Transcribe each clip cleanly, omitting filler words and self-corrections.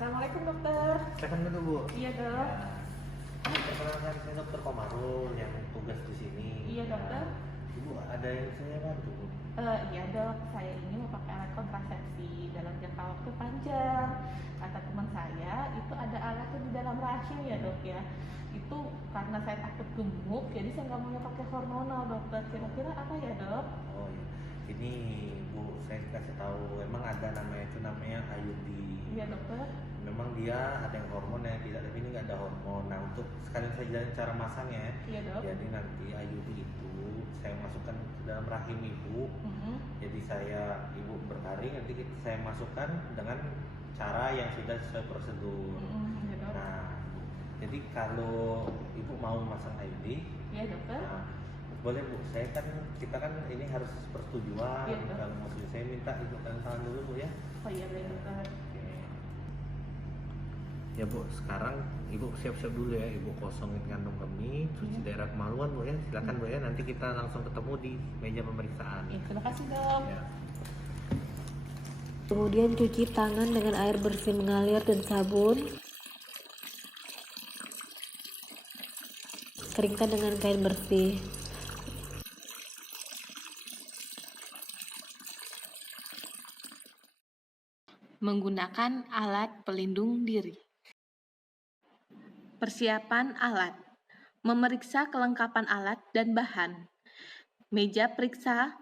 Assalamualaikum dokter. Silakan dulu Bu. Iya dok. Perkenalkan saya Dokter Komarul yang tugas di sini. Iya dokter. Ibu ada yang saya bantu Bu? Iya dok, saya ini mau pakai alat kontrasepsi dalam jangka waktu panjang. Kata teman saya itu ada alatnya di dalam rahim ya dok ya. Itu karena saya takut gemuk, jadi saya nggak mau pakai hormonal dokter. Kira-kira apa ya dok? Oh iya. Ini Bu, saya kasih tahu. Emang ada namanya IUD. Iya dokter. Memang dia ada yang hormon yang tidak, tapi ini nggak ada hormon. Nah, untuk sekalian saya jelasin cara masangnya. Iya dok. Jadi nanti IUD itu saya masukkan ke dalam rahim ibu. Jadi ibu berbaring, nanti saya masukkan dengan cara yang sudah sesuai prosedur. Iya dok. Nah, jadi kalau ibu mau masang IUD, Iya dokter. nah, boleh Bu. Kita kan ini harus persetujuan. Iya, dok. Kalau maksud saya minta ibu tanda tangan dulu Bu ya. Oh iya boleh dokter. Ya Bu, sekarang Ibu siap-siap dulu ya, Ibu kosongin kandung kemih, cuci daerah kemaluan Bu ya. Silakan Bu ya, nanti kita langsung ketemu di meja pemeriksaan. Iya, terima kasih dok. Ya. Kemudian cuci tangan dengan air bersih mengalir dan sabun. Keringkan dengan kain bersih. Menggunakan alat pelindung diri. Persiapan alat. Memeriksa kelengkapan alat dan bahan. Meja periksa,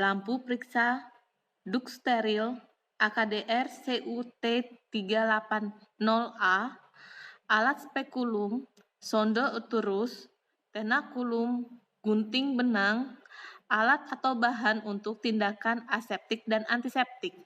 lampu periksa, duk steril, AKDR CUT 380A, alat spekulum, sonde uterus, tenakulum, gunting benang, alat atau bahan untuk tindakan aseptik dan antiseptik.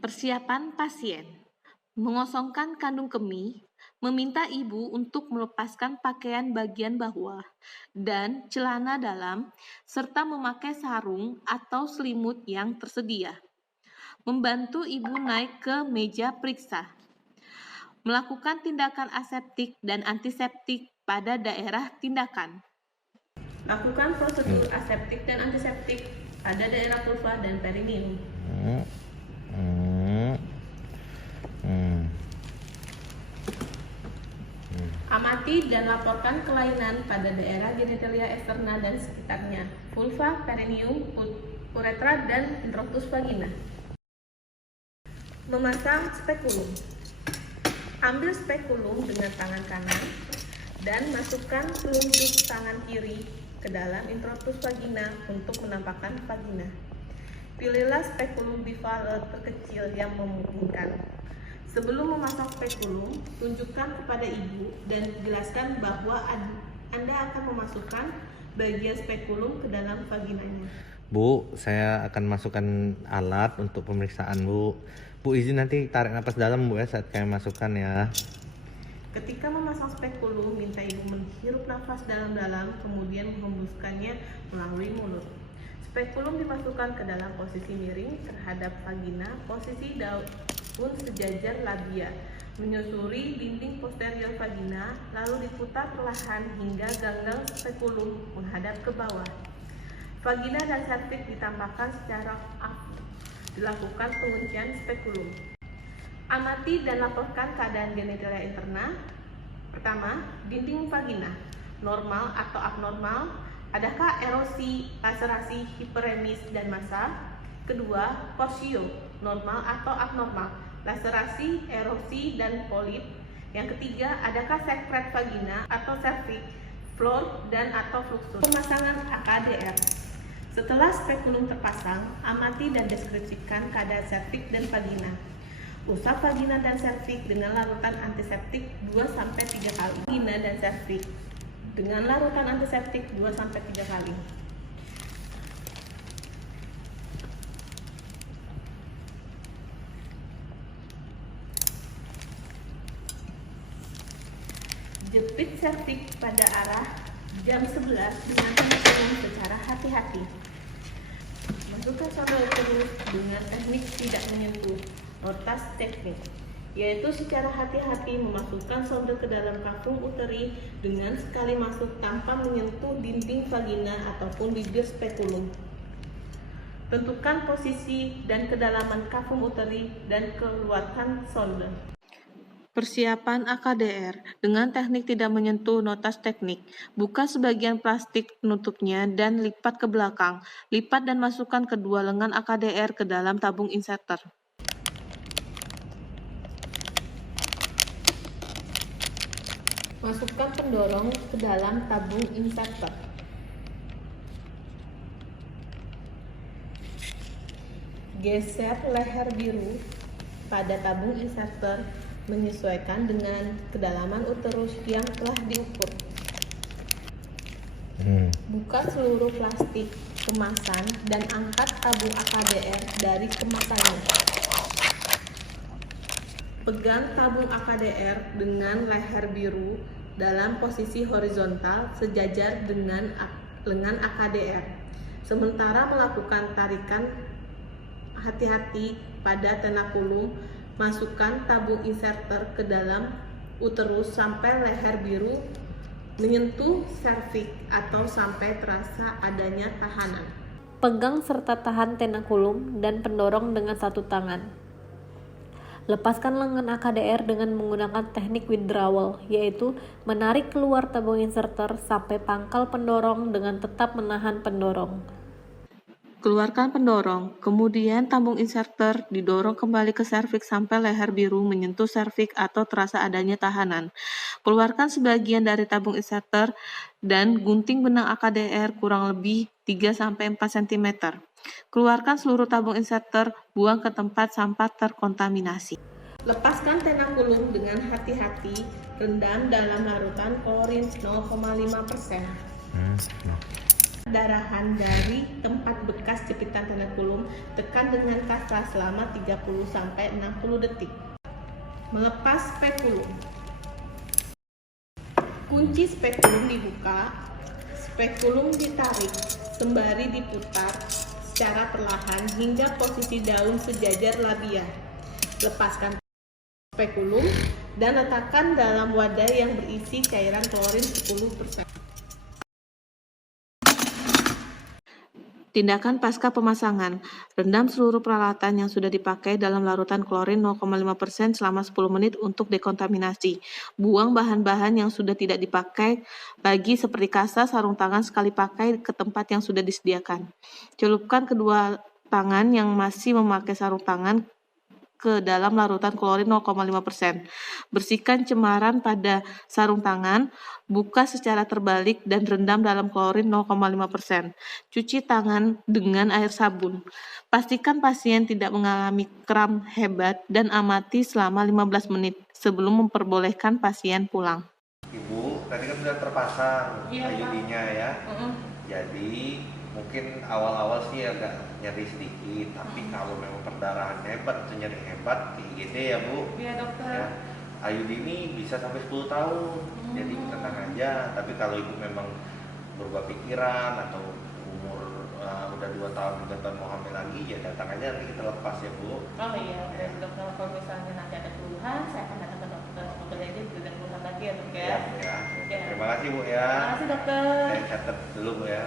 Persiapan pasien. Mengosongkan kandung kemih, meminta ibu untuk melepaskan pakaian bagian bawah dan celana dalam, serta memakai sarung atau selimut yang tersedia. Membantu ibu naik ke meja periksa. Melakukan tindakan aseptik dan antiseptik pada daerah tindakan. Lakukan prosedur aseptik dan antiseptik pada daerah vulva dan perineum. Amati dan laporkan kelainan pada daerah genitalia eksterna dan sekitarnya, vulva, perineum, uretra, dan introitus vagina. Memasang spekulum. Ambil spekulum dengan tangan kanan dan masukkan telunjuk tangan kiri ke dalam introitus vagina untuk menampakkan vagina. Pilihlah spekulum bivalve terkecil yang memungkinkan. Sebelum memasang spekulum, tunjukkan kepada ibu dan jelaskan bahwa Anda akan memasukkan bagian spekulum ke dalam vaginanya. Bu, saya akan masukkan alat untuk pemeriksaan Bu. Bu, izin nanti tarik napas dalam Bu ya saat kami masukkan ya. Ketika memasang spekulum, minta ibu menghirup nafas dalam-dalam, kemudian menghembuskannya melalui mulut. Spekulum dimasukkan ke dalam posisi miring terhadap vagina, posisi daun sejajar labia, menyusuri dinding posterior vagina, lalu diputar perlahan hingga ganggang spekulum menghadap ke bawah. Vagina dan serviks ditampakkan secara aktif. Dilakukan penguncian spekulum. Amati dan laporkan keadaan genitalia interna. Pertama, dinding vagina, normal atau abnormal. Adakah erosi, laserasi, hiperemis, dan massa? Kedua, posio, normal atau abnormal, laserasi, erosi, dan polip. Yang ketiga, adakah sekret vagina atau serviks, floor, dan atau fluxus. Pemasangan AKDR. Setelah spekulum terpasang, amati dan deskripsikan keadaan serviks dan vagina. Usap vagina dan serviks dengan larutan antiseptik 2-3 kali. Vagina dan serviks dengan larutan antiseptik 2-3 kali. Jepit serviks pada arah jam 11 dengan spekulum secara hati-hati. Masukkan sonde uterus dengan teknik tidak menyentuh, rotas teknik, yaitu secara hati-hati memasukkan sonde ke dalam kafum uteri dengan sekali masuk tanpa menyentuh dinding vagina ataupun bibir spekulum. Tentukan posisi dan kedalaman kavum uteri dan keluarkan sonde. Persiapan AKDR dengan teknik tidak menyentuh notas teknik. Buka sebagian plastik penutupnya dan lipat ke belakang. Lipat dan masukkan kedua lengan AKDR ke dalam tabung inserter. Masukkan pendorong ke dalam tabung inserter. Geser leher biru pada tabung inserter menyesuaikan dengan kedalaman uterus yang telah diukur. Buka seluruh plastik kemasan dan angkat tabung AKDR dari kemasannya. Pegang tabung AKDR dengan leher biru dalam posisi horizontal sejajar dengan lengan AKDR. Sementara melakukan tarikan, hati-hati pada tenakulum. Masukkan tabung inserter ke dalam uterus sampai leher biru menyentuh serviks atau sampai terasa adanya tahanan. Pegang serta tahan tenakulum dan pendorong dengan satu tangan. Lepaskan lengan AKDR dengan menggunakan teknik withdrawal, yaitu menarik keluar tabung inserter sampai pangkal pendorong dengan tetap menahan pendorong. Keluarkan pendorong, kemudian tabung inserter didorong kembali ke serviks sampai leher biru menyentuh serviks atau terasa adanya tahanan. Keluarkan sebagian dari tabung inserter dan gunting benang AKDR kurang lebih 3-4 cm. Keluarkan seluruh tabung inserter, buang ke tempat sampah terkontaminasi. Lepaskan tenakulum dengan hati-hati, rendam dalam larutan klorin 0,5%. Darahan dari tempat bekas jepitan tenakulum, tekan dengan kasta selama 30-60 detik. Melepas spekulum. Kunci spekulum dibuka, spekulum ditarik, sembari diputar secara perlahan hingga posisi daun sejajar labia. Lepaskan spekulum dan letakkan dalam wadah yang berisi cairan klorin 10%. Tindakan pasca pemasangan. Rendam seluruh peralatan yang sudah dipakai dalam larutan klorin 0,5% selama 10 menit untuk dekontaminasi. Buang bahan-bahan yang sudah tidak dipakai lagi seperti kasa, sarung tangan sekali pakai ke tempat yang sudah disediakan. Celupkan kedua tangan yang masih memakai sarung tangan ke dalam larutan klorin 0,5%. Bersihkan cemaran pada sarung tangan, buka secara terbalik dan rendam dalam klorin 0,5%. Cuci tangan dengan air sabun. Pastikan pasien tidak mengalami kram hebat dan amati selama 15 menit sebelum memperbolehkan pasien pulang. Ibu, tadi kan sudah terpasang IUD-nya ya. Jadi mungkin awal-awal sih agak nyeri sedikit, tapi kalau memang perdarahan hebat atau nyeri hebat di IGD ya Bu. Iya dokter. Ya, IUD ini bisa sampai 10 tahun, jadi tenang aja. Tapi kalau ibu memang berubah pikiran atau umur udah 2 tahun, 3 tahun mau hamil lagi, ya datang aja nanti kita lepas ya Bu. Oh iya, dokter, kalau misalnya nanti ada keluhan, saya akan datang ke dokter jadi tidak keluhan lagi ya dok ya. Ya. Terima kasih Bu ya. Terima kasih dokter. Saya catat dulu Bu ya.